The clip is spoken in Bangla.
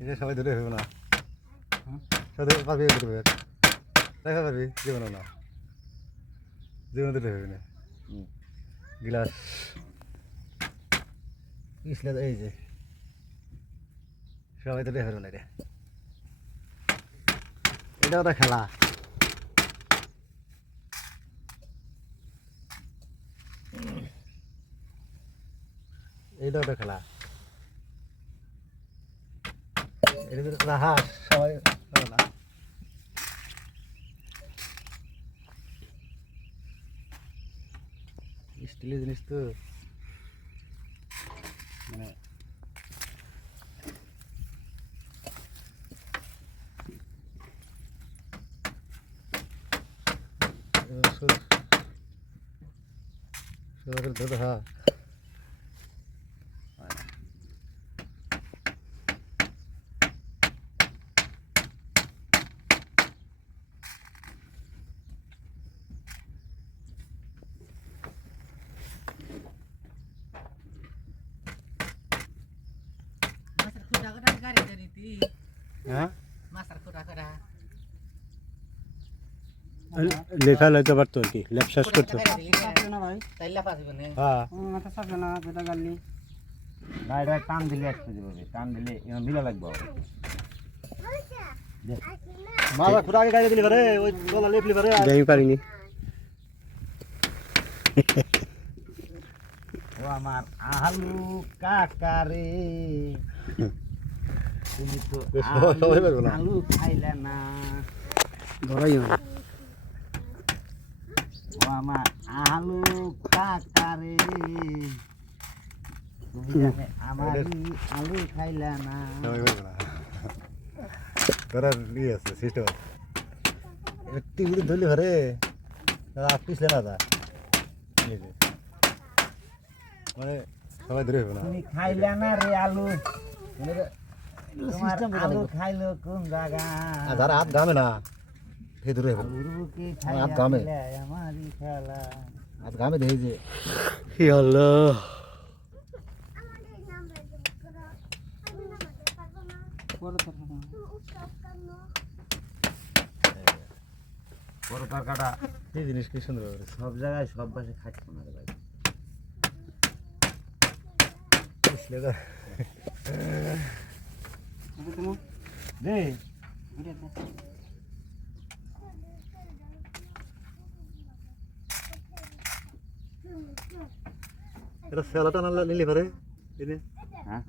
এটা সবাই ধরে হবে না সবাই পারবি ধরবে দেখা পারবি জীবন না জীবন ধরে হবে না গ্লাস পিছলে এই যে সবাই ধরে হবে না এটা ওটা খেলা এইটা ওটা খেলা এটা হাস সবাই না স্টিলের জিনিস তো মানে ধরে হ্যাঁ লেখা লাইতে পারতো আর কি ল্যাপ শেষ করতো টান দিলে আসতে যাবে টান দিলে মিলা লাগবে মালা খুঁড়া আগে গাড়ি দিলি পারে ওই গলা লেপলি পারে আমি পারিনি ও আমার আলু কাকারে তুমি তো আলু খাইলে না ধরাই ও আমার আলু কাকারে তুমি জানে আমার আলু খাইলে না তোরা নিয়ে আছে সিস্টেম একটি গুলি ধরলি ঘরে পিছলে না তা মানে সবাই ধরে হবে না তুমি খাইলে না রে আলু তোমার আলু খাইলো কোন জায়গা যারা হাত গামে না সে ধরে হবে হাত গামে আমারই খেলা হাত গামে দেখি যে আল্লাহ বড় তরকাটা এই জিনিস কি সুন্দর সব জায়গায় সব বাসে খাচ্ছে না রে ভাই দে এটা সেলাটা না নিলে পারে হ্যাঁ